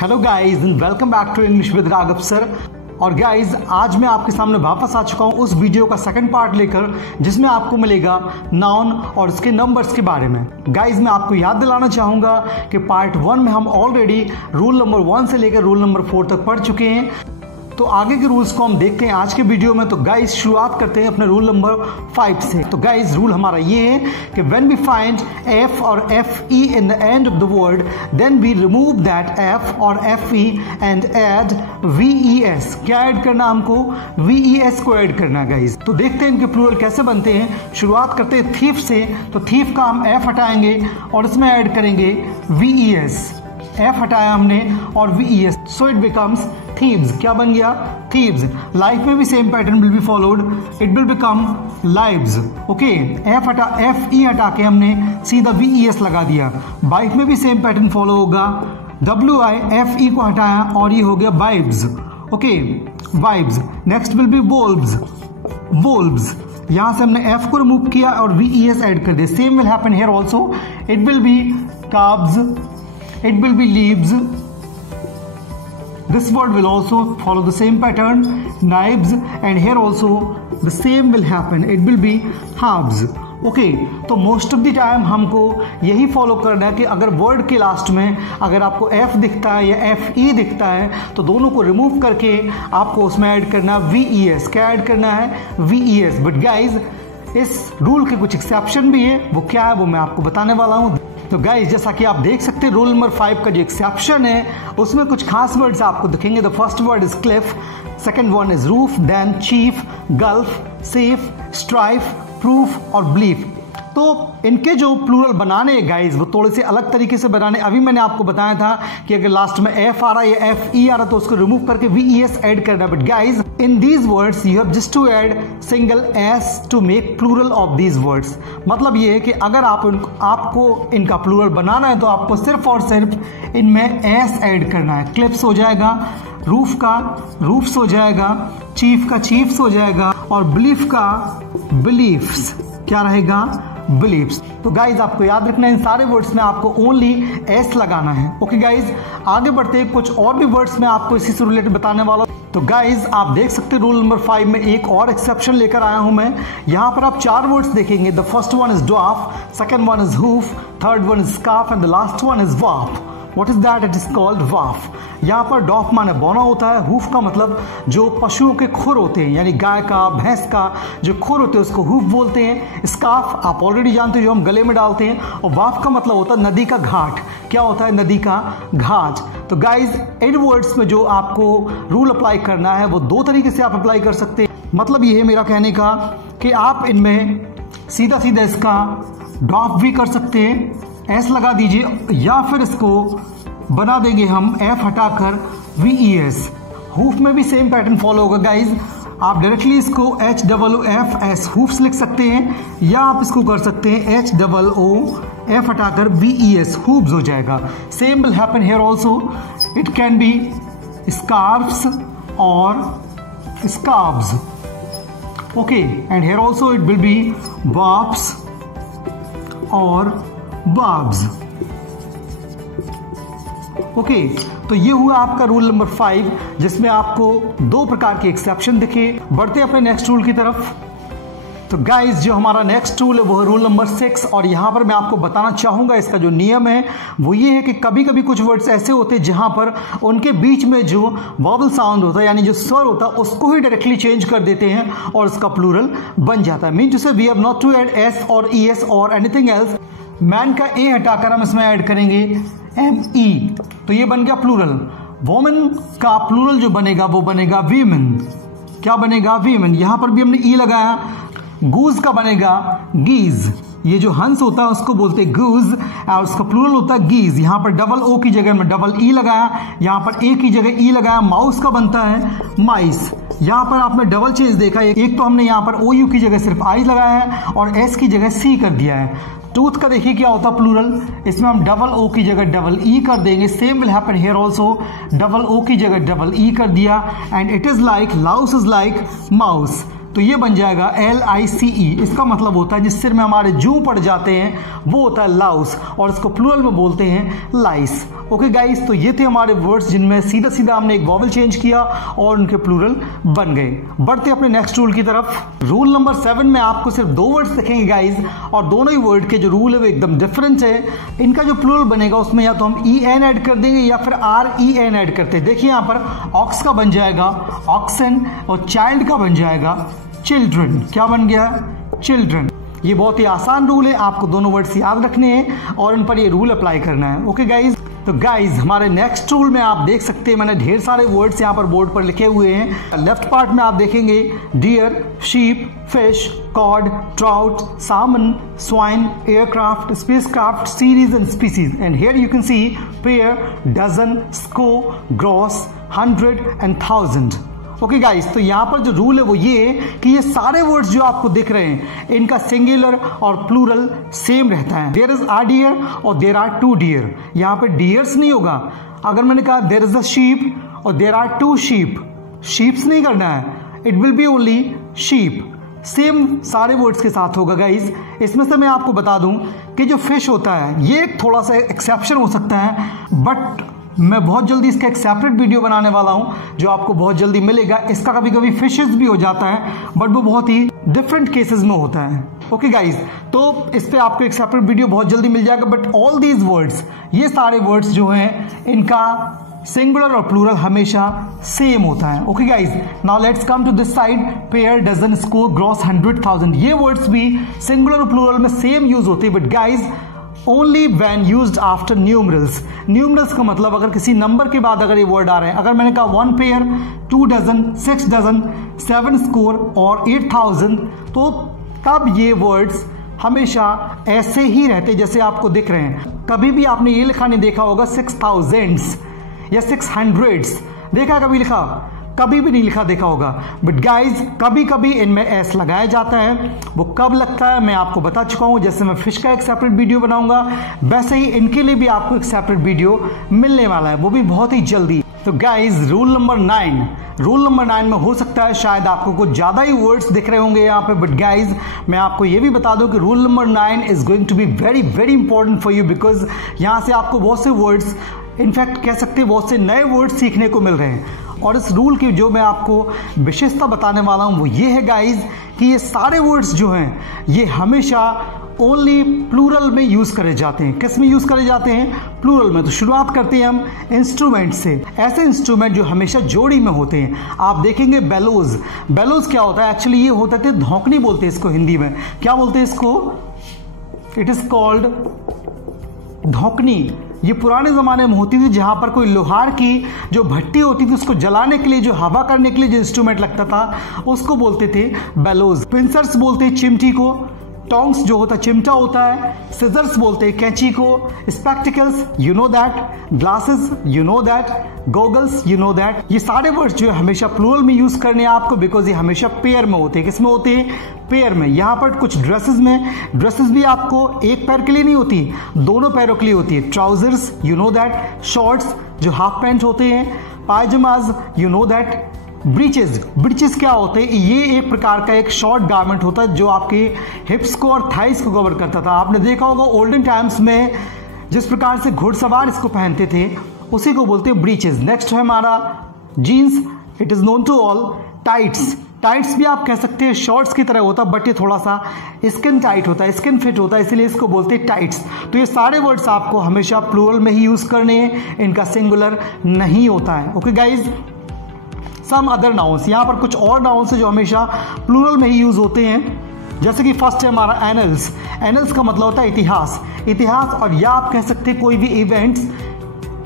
Hello guys and welcome back to English with Raghav sir. और guys आज मैं आपके सामने वापस आ चुका हूँ उस वीडियो का सेकंड पार्ट लेकर जिसमें आपको मिलेगा नाउन और उसके नंबर्स के बारे में। गाइज मैं आपको याद दिलाना चाहूँगा कि पार्ट 1 में हम ऑलरेडी रूल नंबर 1 से लेकर रूल नंबर 4 तक पढ़ चुके हैं। तो आगे के रूल्स को हम देखते हैं आज के वीडियो में। तो गाइज शुरुआत करते हैं अपने रूल नंबर 5 से। तो गाइज रूल हमारा ये है कि व्हेन वी फाइंड एफ और F E in the end of the word then we remove that F और F E and add V E S. क्या ऐड करना हमको? वी ई एस को ऐड करना गाइज। तो देखते हैं इनके प्लूरल कैसे बनते हैं। शुरुआत करते हैं थीफ से। तो थीफ का हम एफ हटाएंगे और इसमें ऐड करेंगे वी ई एस। एफ हटाया हमने और we E S, so it becomes thieves. क्या बन गया? थीव्स। लाइफ में भी same pattern will be followed, it will become lives. Okay, F E हटा के हमने सीधा वी ई एस लगा दिया। बाइक में भी सेम पैटर्न फॉलो होगा। डब्ल्यू आई एफ ई को हटाया और ये हो गया vibes. Okay, vibes. Next will be wolves. Wolves, यहां से हमने एफ को रिमूव किया और वी ई एस ऐड कर दिया। Same will happen here also, it will B carbs, it will be leaves. This word will also follow the same pattern, knives, and here also the same will happen, it will be halves. Okay, तो most of the time हमको यही follow करना है कि अगर word के last में अगर आपको एफ दिखता है या एफ ई दिखता है तो दोनों को रिमूव करके आपको उसमें ऐड करना वी ई एस। क्या ऐड करना है? We E S. But guys इस रूल के कुछ एक्सेप्शन भी है, वो क्या है वो मैं आपको बताने वाला हूँ। तो गाइज जैसा कि आप देख सकते हैं रूल नंबर 5 का जो एक्सेप्शन है उसमें कुछ खास वर्ड्स आपको दिखेंगे। The first word is cliff, second one is roof, then chief, gulf, safe, strife, proof और बिलीफ। तो इनके जो प्लूरल बनाने हैं गाइज वो थोड़े से अलग तरीके से बनाने। अभी मैंने आपको बताया था कि अगर लास्ट में एफ आ रहा है या एफ ई आ रहा है तो उसको रिमूव करके वी ई एस ऐड करना है। But guys in these words you have just to add single S to make plural of these words. मतलब ये है कि अगर आपको इनका प्लूरल बनाना है तो आपको सिर्फ और सिर्फ इनमें एस ऐड करना है। क्लिप्स हो जाएगा, रूफ का रूफ्स हो जाएगा, चीफ का चीफ्स हो जाएगा और बिलीफ का बिलीफ्स। क्या रहेगा? बिलीव्स। तो गाइज आपको याद रखना है इन सारे वर्ड्स में आपको ओनली एस लगाना है। ओके गाइज आगे बढ़ते हैं, कुछ और भी वर्ड्स में आपको इसी से रिलेटेड बताने वाला हूं। तो गाइज आप देख सकते हैं रूल नंबर 5 में एक और एक्सेप्शन लेकर आया हूं मैं। यहां पर आप 4 वर्ड्स देखेंगे। The first one is dwarf, second one is hoof, third one is scarf and the last one is Wharf. What is that? It is called वाफ। यहाँ पर डॉफ माने बौना होता है, हूफ का मतलब जो पशुओं के खुर होते हैं यानी गाय का भैंस का जो खुर होते हैं उसको हूफ बोलते हैं। स्कार्फ आप ऑलरेडी जानते हैं जो हम गले में डालते हैं। और वाफ का मतलब होता है नदी का घाट। क्या होता है? नदी का घाट। तो गाइज इन वर्ड्स में जो आपको रूल अप्लाई करना है वो 2 तरीके से आप अप्लाई कर सकते हैं। मतलब ये है मेरा कहने का कि आप इनमें सीधा सीधा इसका डॉफ भी कर सकते हैं, एस लगा दीजिए, या फिर इसको बना देंगे हम एफ हटाकर वी ई एस। हूफ में भी सेम पैटर्न फॉलो होगा गाइज। आप डायरेक्टली इसको H double O F S hoofs लिख सकते हैं या आप इसको कर सकते हैं एच डबल ओ एफ हटाकर वी ई एस हूफ्स हो जाएगा। Same will happen here also, it can be scarfs और scarves. Okay, and here also it will be warps और बाब्स। ओके, तो ये हुआ आपका रूल नंबर 5 जिसमें आपको 2 प्रकार के एक्सेप्शन दिखे। बढ़ते अपने नेक्स्ट रूल की तरफ। तो गाइज जो हमारा नेक्स्ट रूल है वो है रूल नंबर 6। और यहां पर मैं आपको बताना चाहूंगा इसका जो नियम है वो ये है कि कभी कभी कुछ वर्ड्स ऐसे होते हैं जहां पर उनके बीच में जो वॉवल साउंड होता है यानी जो स्वर होता है उसको ही डायरेक्टली चेंज कर देते हैं और उसका प्लूरल बन जाता है। Mean to say we have not to add S और ई एस और एनीथिंग एल्स। मैन का ए हटाकर हम इसमें ऐड करेंगे एम ई, तो ये बन गया प्लूरल। वोमेन का प्लूरल जो बनेगा वो बनेगा वीमेन। क्या बनेगा? वीमेन। यहां पर भी हमने ई लगाया। गूज का बनेगा गीज। ये जो हंस होता है उसको बोलते हैं गूज और उसका प्लूरल होता है गीज। यहां पर डबल ओ की जगह में डबल ई लगाया, यहां पर ए की जगह ई लगाया। माउस का बनता है माइस। यहां पर आपने डबल चेंज देखा, एक तो हमने यहां पर ओ यू की जगह सिर्फ आई लगाया है और एस की जगह सी कर दिया है। टूथ का देखिए क्या होता प्लूरल, इसमें हम डबल ओ की जगह डबल ई कर देंगे। Same will happen here also, double O की जगह डबल ई कर दिया। And it is like louse is like mouse. तो ये बन जाएगा LICE। इसका मतलब होता है जिस सिर में हमारे जू पड़ जाते हैं वो होता है लाउस, और इसको प्लूरल में बोलते हैं लाइस। ओके गाइस, तो ये थे हमारे वर्ड्स जिनमें सीधा सीधा हमने एक वॉवल चेंज किया और उनके प्लूरल बन गए। बढ़ते अपने नेक्स्ट रूल की तरफ। रूल नंबर 7 में आपको सिर्फ 2 वर्ड्स दिखेंगे गाइस, और दोनों ही वर्ड के जो रूल है वो एकदम डिफरेंट है। इनका जो प्लूरल बनेगा उसमें या तो हम EN ऐड कर देंगे या फिर REN ऐड करते हैं। देखिए यहाँ पर ऑक्स का बन जाएगा ऑक्सन, और चाइल्ड का बन जाएगा चिल्ड्रन। क्या बन गया? चिल्ड्रन। ये बहुत ही आसान रूल है, आपको दोनों वर्ड्स याद रखने हैं और उन पर ये रूल अप्लाई करना है। ओके गाइज, तो गाइज हमारे नेक्स्ट रूल में आप देख सकते हैं मैंने ढेर सारे वर्ड्स यहाँ पर बोर्ड पर लिखे हुए हैं। लेफ्ट पार्ट में आप देखेंगे deer, sheep, fish, cod, trout, salmon, swine, aircraft, spacecraft, series and species. And here you can see pair, dozen, score, gross, 100 and 1000। Okay guys, तो यहाँ पर जो रूल है वो ये कि ये सारे वर्ड्स जो आपको दिख रहे हैं इनका सिंगुलर और प्लूरल सेम रहता है। देयर इज आ डियर और देयर आर 2 डियर। यहाँ पे डियर्स नहीं होगा। अगर मैंने कहा देयर इज अ शीप और देयर आर 2 शीप, शीप्स नहीं करना है, it will B only sheep. Same सारे वर्ड्स के साथ होगा गाइज। इसमें से मैं आपको बता दूं कि जो फिश होता है ये थोड़ा सा एक्सेप्शन हो सकता है, बट मैं बहुत जल्दी इसका एक सेपरेट वीडियो बनाने वाला हूं जो आपको बहुत जल्दी मिलेगा। इसका कभी कभी फिशेस भी हो जाता है, बट वो बहुत ही डिफरेंट केसेस में होता है। ओके गाइज, तो इस पे आपको एक सेपरेट वीडियो बहुत जल्दी मिल जाएगा। बट ऑल दीज वर्ड्स, ये सारे वर्ड्स जो हैं इनका सिंगुलर और प्लूरल हमेशा सेम होता है। Okay guys, now let's come to this side. Pair, dozen, score, gross, 100, 1000। ये वर्ड्स भी सिंगुलर और प्लूरल में सेम यूज होते हैं, but guys only when used after numerals. Numerals का मतलब अगर किसी नंबर के बाद अगर ये वर्ड आ रहे हैं, अगर मैंने कहा 1 पेयर, 2 डजन, 6 डजन, 7 स्कोर और 8000, तो तब ये वर्ड्स हमेशा ऐसे ही रहते जैसे आपको दिख रहे हैं। कभी भी आपने ये लिखा नहीं देखा होगा 6000s या 600s, देखा कभी लिखा? कभी भी नहीं लिखा देखा होगा। बट गाइज कभी कभी इनमें एस लगाया जाता है। वो कब लगता है मैं आपको बता चुका हूं। जैसे मैं फिश का एक सेपरेट वीडियो बनाऊंगा, वैसे ही इनके लिए भी आपको एक सेपरेट वीडियो मिलने वाला है, वो भी बहुत ही जल्दी। तो guys rule number 9, rule number 9 में हो सकता है शायद आपको कुछ ज्यादा ही वर्ड्स दिख रहे होंगे यहाँ पे, बट गाइज मैं आपको ये भी बता दूं कि rule number 9 is going to be very very important for you, because यहाँ से आपको बहुत से वर्ड्स, इनफैक्ट कह सकते हैं बहुत से नए वर्ड्स सीखने को मिल रहे हैं। और इस रूल की जो मैं आपको विशेषता बताने वाला हूं वो ये है गाइज कि ये सारे वर्ड्स जो हैं ये हमेशा ओनली प्लूरल में यूज करे जाते हैं। किस में यूज करे जाते हैं? प्लूरल में। तो शुरुआत करते हैं हम इंस्ट्रूमेंट से। ऐसे इंस्ट्रूमेंट जो हमेशा जोड़ी में होते हैं। आप देखेंगे बेलोज। बेलोज क्या होता है? एक्चुअली ये होता है धौकनी बोलते हैं इसको हिंदी में। क्या बोलते हैं इसको? इट इज कॉल्ड धौकनी। ये पुराने ज़माने में होती थी जहाँ पर कोई लोहार की जो भट्टी होती थी उसको जलाने के लिए, जो हवा करने के लिए जो इंस्ट्रूमेंट लगता था उसको बोलते थे बेलोज। पिंसर्स बोलते हैं चिमटी को, टोंग्स जो होता है चिमटा होता है, सिजर्स बोलते हैं कैंची को, spectacles you know that, glasses you know that, goggles you know that. ये सारे वर्ड्स जो है हमेशा प्लूरल में यूज करने हैं आपको, बिकॉज ये हमेशा पेयर में होते हैं। किस में होते हैं? पेयर में। यहाँ पर कुछ ड्रेसेस में, ड्रेसेस भी आपको एक पैर के लिए नहीं होती, दोनों पैरों के लिए होती है। Trousers you know that, shorts जो हाफ पैंट होते हैं, pyjamas you know that, breeches. Breeches क्या होते हैं? ये एक प्रकार का एक शॉर्ट गारमेंट होता है जो आपके हिप्स को और थाइस को कवर करता था। आपने देखा होगा ओल्डन टाइम्स में जिस प्रकार से घुड़सवार इसको पहनते थे उसी को बोलते हैं ब्रीचेस। नेक्स्ट है हमारा jeans, it is known to all. Tights, tights भी आप कह सकते हैं शॉर्ट्स की तरह होता है, बट ये थोड़ा सा स्किन टाइट होता है, स्किन फिट होता है, इसलिए इसको बोलते हैं टाइट्स। तो ये सारे वर्ड्स आपको हमेशा प्लूरल में ही यूज करने हैं, इनका सिंगुलर नहीं होता है। Okay guys, some other nouns, यहाँ पर कुछ और नाउन्स है जो हमेशा प्लूरल में ही यूज होते हैं। जैसे कि फर्स्ट है हमारा एनल्स। एनल्स का मतलब होता है इतिहास। इतिहास, और या आप कह सकते हैं कोई भी इवेंट्स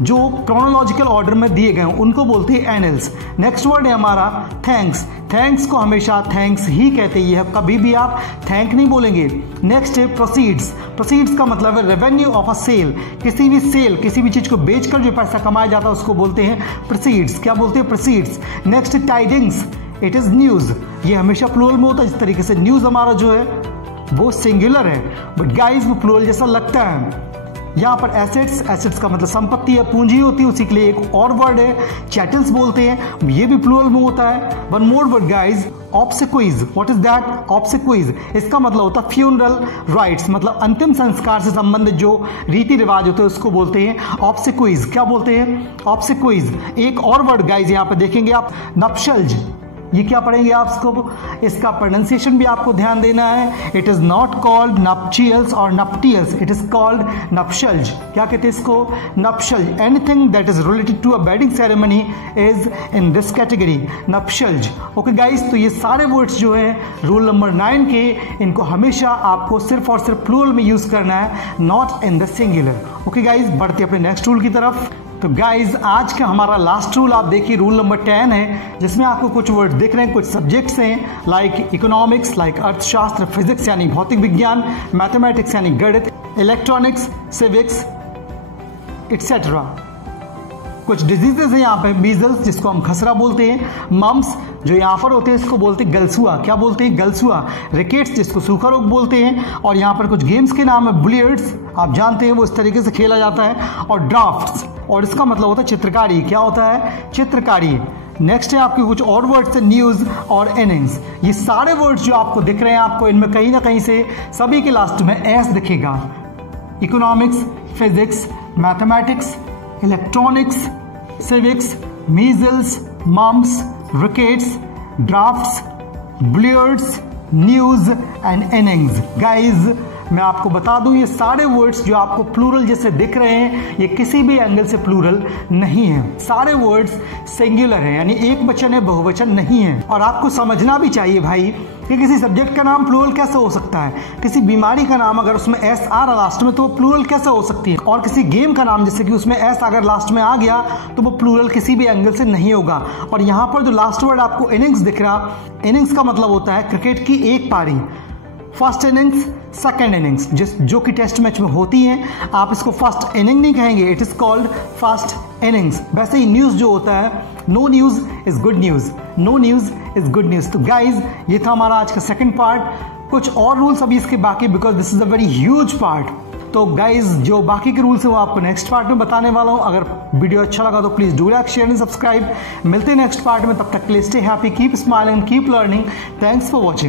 जो क्रोनोलॉजिकल ऑर्डर में दिए गए हैं उनको बोलते हैं एनल्स। नेक्स्ट वर्ड है हमारा थैंक्स। थैंक्स को हमेशा थैंक्स ही कहते हैं, कभी भी आप थैंक नहीं बोलेंगे। नेक्स्ट है प्रोसीड्स। प्रोसीड्स का मतलब है रेवेन्यू ऑफ अ सेल। किसी भी सेल, किसी भी चीज को बेचकर जो पैसा कमाया जाता है उसको बोलते हैं प्रोसीड्स। क्या बोलते हैं? Proceeds. Next tidings, it is news. ये हमेशा प्लूरल में होता है। जिस तरीके से न्यूज हमारा जो है वो सिंगुलर है, बट गाइस वो प्लूरल जैसा लगता है। यहाँ पर एसेट्स, एसेट्स का मतलब संपत्ति है, पूंजी होती है, उसी के लिए एक और वर्ड है चैटल्स बोलते हैं, ये भी प्लूरल में होता है। One more word guys, obsequies. What is that? Obsequies, इसका मतलब होता है फ्यूनरल राइट्स, मतलब अंतिम संस्कार से संबंधित जो रीति रिवाज होते हैं उसको बोलते हैं ऑब्सेक्विज। क्या बोलते हैं? ऑब्सेक्विज। एक और वर्ड गाइज यहाँ पे देखेंगे आप, नप्शल्ज। ये क्या पढ़ेंगे आप इसका प्रोनाउंसिएशन भी आपको ध्यान देना है। It is not called nuptials और nuptials, it is called nuptials. क्या कहते हैं इसको? Nuptials. Anything that is related to a wedding ceremony is in this category, nuptials. Okay guys, तो ये सारे वर्ड्स जो है रूल नंबर 9 के, इनको हमेशा आपको सिर्फ और सिर्फ प्लूरल में यूज करना है, not in the singular. Okay guys, बढ़ते अपने नेक्स्ट रूल की तरफ। तो गाइज आज का हमारा लास्ट रूल आप देखिए, रूल नंबर 10 है, जिसमें आपको कुछ वर्ड दिख रहे हैं, कुछ सब्जेक्ट्स हैं लाइक इकोनॉमिक्स, लाइक अर्थशास्त्र, फिजिक्स यानी भौतिक विज्ञान, मैथमेटिक्स यानी गणित, इलेक्ट्रॉनिक्स, सिविक्स एक्सेट्रा। कुछ डिजीजेस हैं यहाँ पे, मीजल्स जिसको हम खसरा बोलते हैं, मम्स जो यहाँ पर होते हैं इसको बोलते हैं गलसुआ। क्या बोलते हैं? गलसुआ। रिकेट्स जिसको सूखा रोग बोलते हैं। और यहाँ पर कुछ गेम्स के नाम है, बुलियर्ड्स आप जानते हैं वो इस तरीके से खेला जाता है, और ड्राफ्ट्स, और इसका मतलब होता है चित्रकारी। क्या होता है? चित्रकारी। नेक्स्ट है आपके कुछ और वर्ड्स है, न्यूज़ और इनिंग्स। ये सारे वर्ड्स जो आपको दिख रहे हैं, आपको इनमें कहीं ना कहीं से सभी के लास्ट में एस दिखेगा। Economics, physics, mathematics, electronics, civics, measles, mumps, rickets, draughts, billiards, news and innings. Guys मैं आपको बता दूं, ये सारे वर्ड्स जो आपको प्लूरल जैसे दिख रहे हैं, ये किसी भी एंगल से प्लूरल नहीं है। सारे वर्ड्स सिंगुलर हैं, यानी एक वचन है, बहुवचन नहीं है। और आपको समझना भी चाहिए भाई कि किसी सब्जेक्ट का नाम प्लूरल कैसे हो सकता है, किसी बीमारी का नाम अगर उसमें एस आ रहा लास्ट में तो वो प्लूरल कैसे हो सकती है, और किसी गेम का नाम जैसे कि उसमें एस अगर लास्ट में आ गया तो वो प्लूरल किसी भी एंगल से नहीं होगा। और यहाँ पर जो लास्ट वर्ड आपको इनिंग्स दिख रहा, इनिंग्स का मतलब होता है क्रिकेट की एक पारी। फर्स्ट इनिंग्स, सेकेंड इनिंग्स जो कि टेस्ट मैच में होती हैं, आप इसको फर्स्ट इनिंग नहीं कहेंगे, it is called first innings. वैसे ही न्यूज़ जो होता है, no news is good news, no news is good news. तो गाइज ये था हमारा आज का सेकंड पार्ट। कुछ और रूल्स अभी इसके बाकी, because this is a very huge part. तो गाइज जो बाकी के रूल्स है वो आपको नेक्स्ट पार्ट में बताने वाला हूँ। अगर वीडियो अच्छा लगा तो please do like, share and subscribe. मिलते हैं नेक्स्ट पार्ट में, तब तक के लिए stay happy, keep smiling, keep learning. Thanks for watching.